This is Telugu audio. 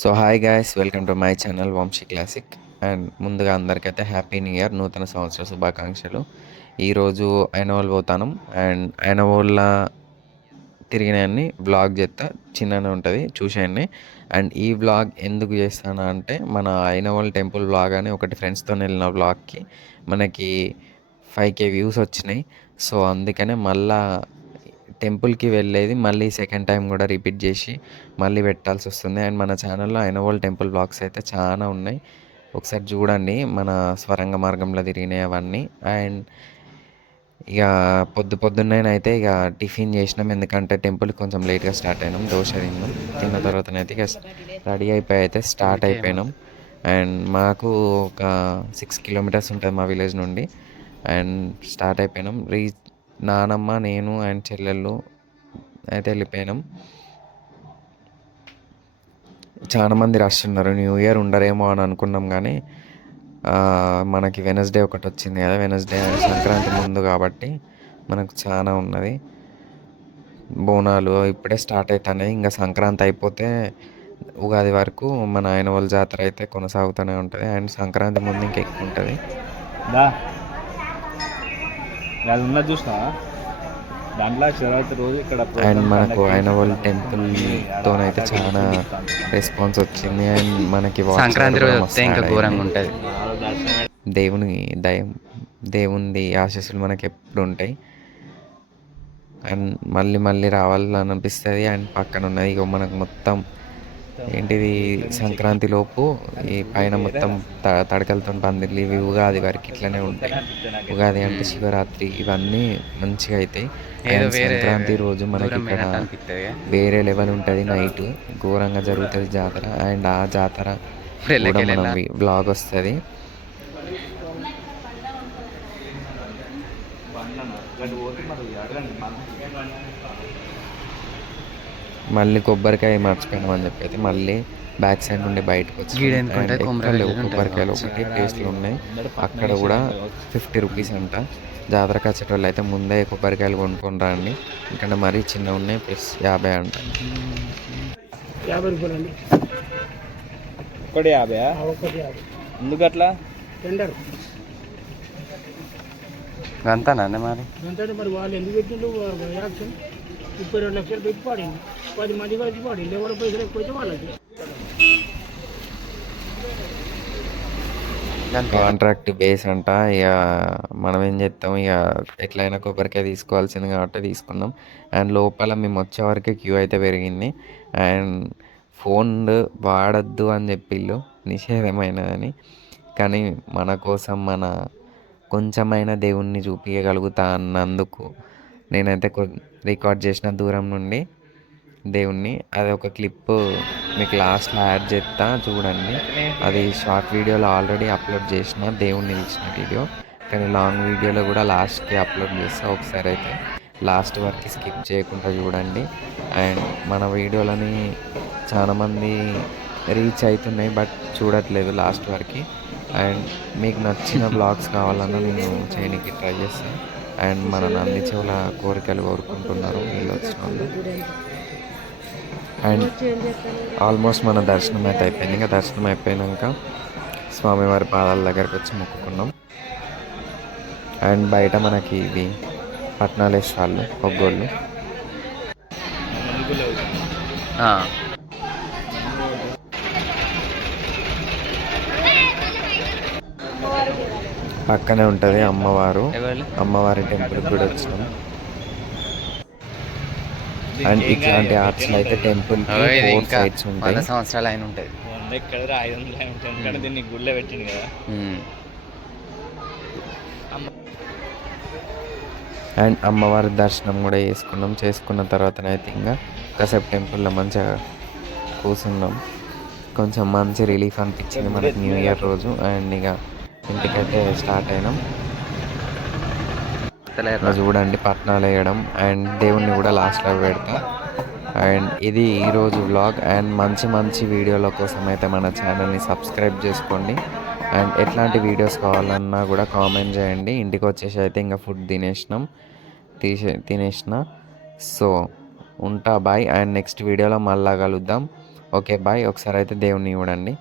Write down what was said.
So hi guys, welcome to my channel Vamshi classic. And ముందుగా అందరికైతే హ్యాపీ న్యూ ఇయర్, నూతన సంవత్సర శుభాకాంక్షలు. ఈరోజు ఐనవోల్ పోతాను. అండ్ ఐనవోల్ల తిరిగినవన్నీ వ్లాగ్ చేస్తా, చిన్ననే ఉంటుంది చూసేయండి. అండ్ ఈ వ్లాగ్ ఎందుకు చేస్తాను అంటే, మన ఐనవోల్ టెంపుల్ వ్లాగ్ అని ఒకటి ఫ్రెండ్స్తో వెళ్ళిన వ్లాగ్కి మనకి 5K వ్యూస్ వచ్చినాయి. సో అందుకనే మళ్ళా టెంపుల్కి వెళ్ళేది మళ్ళీ సెకండ్ టైం కూడా రిపీట్ చేసి మళ్ళీ పెట్టాల్సి వస్తుంది. అండ్ మన ఛానల్లో ఐనవోల్ టెంపుల్ వ్లాగ్స్ అయితే చాలా ఉన్నాయి, ఒకసారి చూడండి. మన స్వరంగ మార్గంలో తిరిగినాయి అవన్నీ. అండ్ ఇక పొద్దున్నేనైతే ఇక టిఫిన్ చేసినాం, ఎందుకంటే టెంపుల్కి కొంచెం లేట్గా స్టార్ట్ అయినాం. దోశ తిన్నాం, తిన్న తర్వాతనైతే ఇక రెడీ అయిపోయి అయితే స్టార్ట్ అయిపోయినాం. అండ్ మాకు ఒక 6 కిలోమీటర్స్ ఉంటుంది మా విలేజ్ నుండి. అండ్ స్టార్ట్ అయిపోయినాం. నానమ్మ, నేను అండ్ చెల్లెళ్ళు అయితే వెళ్ళిపోయినాం. చాలా మంది రష్ ఉన్నారు. న్యూ ఇయర్ ఉండరేమో అని అనుకున్నాం, కానీ మనకి వెనస్డే ఒకటి వచ్చింది కదా, వెనస్డే సంక్రాంతి ముందు కాబట్టి మనకు చాలా ఉన్నది. బోనాలు ఇప్పుడే స్టార్ట్ అవుతున్నాయి, ఇంకా సంక్రాంతి అయిపోతే ఉగాది వరకు మన ఐనవోల్ జాతర అయితే కొనసాగుతూనే ఉంటుంది. అండ్ సంక్రాంతి ముందు ఇంకా ఎక్కువ ఉంటుంది. అండ్ మనకు ఐనవోల్ టెంపుల్తోనైతే చాలా రెస్పాన్స్ వచ్చింది. అండ్ మనకి సంక్రాంతి రోజు వస్తే ఇంకా ఘోరంగా ఉంటుంది. దేవుని ఆశీస్సులు మనకి ఎప్పుడు ఉంటాయి. అండ్ మళ్ళీ మళ్ళీ రావాలని అనిపిస్తుంది. అండ్ పక్కన ఉన్నది ఇక మనకు మొత్తం ఏంటిది, సంక్రాంతి లోపు ఈ పైన మొత్తం తడకలతో పందిర్లు, ఇవి ఉగాది వరకు ఇట్లనే ఉంటాయి. ఉగాది అంటే శివరాత్రి, ఇవన్నీ మంచిగా అవుతాయి. అండ్ సంక్రాంతి రోజు మనకి ఇక్కడ వేరే లెవెల్ ఉంటుంది. నైట్ ఘోరంగా జరుగుతుంది జాతర. అండ్ ఆ జాతర కూడా మనం వ్లాగ్ వస్తుంది. మళ్ళీ కొబ్బరికాయ మర్చిపోయినాం అని చెప్పి అయితే మళ్ళీ బ్యాక్ సైడ్ నుండి బయటకు వచ్చి కొబ్బరికాయలు ఒకటి టేస్ట్లు ఉన్నాయి. అక్కడ కూడా 50 రూపీస్ అంట. జాతరకు వచ్చేటోళ్ళు అయితే ముందే కొబ్బరికాయలు కొనుక్కొని రండి, ఎందుకంటే మరీ చిన్న ఉన్నాయి, ప్లస్ 50 అంట. 50 రూపాయలండి. ఒకటి 50? ఎందుకు అట్లా? టెండర్ అంతానండి మరి. అంతే మరి. వాళ్ళు ఎందుకు పెట్టిండు యాక్షన్? 32 లక్షలు పెట్టి పాడింది, 10 మంది కలిసి పాడింది. ఎవరు పైసలు ఎక్కువైతే వాళ్ళకి. కాంట్రాక్ట్ బేస్ అంట. ఇక మనం ఏం చేస్తాం, ఇక ఎట్లయినా కొబ్బరికాయ తీసుకోవాల్సింది కాబట్టి తీసుకున్నాం. అండ్ లోపల మేము వచ్చే వరకే క్యూ అయితే పెరిగింది. అండ్ ఫోన్ వాడద్దు అని చెప్పిళ్ళు, నిషేధమైనదని. కానీ మన కోసం కొంచెమైనా దేవుణ్ణి చూపించగలుగుతా అన్నందుకు నేనైతే రికార్డ్ చేసిన దూరం నుండి దేవుణ్ణి. అది ఒక క్లిప్ మీకు లాస్ట్లో యాడ్ చేస్తా, చూడండి. అది షార్ట్ వీడియోలో ఆల్రెడీ అప్లోడ్ చేసిన, దేవుణ్ణి ఇచ్చిన వీడియో. కానీ లాంగ్ వీడియోలో కూడా లాస్ట్కి అప్లోడ్ చేస్తా. ఒకసారి అయితే లాస్ట్ వరకు స్కిప్ చేయకుండా చూడండి. అండ్ మన వీడియోలని చాలామంది రీచ్ అవుతున్నాయి, బట్ చూడట్లేదు లాస్ట్ వరకు. అండ్ మీకు నచ్చిన బ్లాగ్స్ కావాలన్నా నేను చేయడానికి ట్రై చేస్తాను. అండ్ మన నంది చెవుల కోరికలు కోరుకుంటున్నారు వీళ్ళు వచ్చిన వాళ్ళు. అండ్ ఆల్మోస్ట్ మన దర్శనం అయితే అయిపోయింది. ఇంకా దర్శనం అయిపోయాక స్వామివారి పాదాల దగ్గరకు వచ్చి మొక్కుకున్నాం. అండ్ బయట మనకి ఇది పట్నాలు వేస్తారు ఒగ్గోళ్ళు. పక్కనే ఉంటుంది అమ్మవారి టెంపుల్కి కూడా వచ్చినాం. అండ్ ఇట్లాంటి ఆర్ట్స్ అయితే టెంపుల్ 4 సైడ్స్ ఉంటాయి. సంవత్సరాలు అయిన ఉంటుంది. అండ్ అమ్మవారి దర్శనం కూడా చేసుకున్న తర్వాతనైతే ఇంకా కాసేపు టెంపుల్లో మంచిగా కూర్చున్నాం. కొంచెం మంచి రిలీఫ్ అనిపించింది మనకి న్యూ ఇయర్ రోజు. అండ్ ఇక ఇంటికైతే స్టార్ట్ అయినాం. చూడండి పట్నాలు వేయడం, అండ్ దేవుణ్ణి కూడా లాస్ట్లో పెడతా. అండ్ ఇది ఈరోజు వ్లాగ్. అండ్ మంచి వీడియోల కోసం అయితే మన ఛానల్ని సబ్స్క్రైబ్ చేసుకోండి. అండ్ ఎట్లాంటి వీడియోస్ కావాలన్నా కూడా కామెంట్ చేయండి. ఇంటికి వచ్చేసి అయితే ఇంకా ఫుడ్ తినేసిన. సో ఉంటా, బాయ్. అండ్ నెక్స్ట్ వీడియోలో మళ్ళా కలుద్దాం. Okay bye. ఒకసారి అయితే దేవుణ్ణి చూడండి.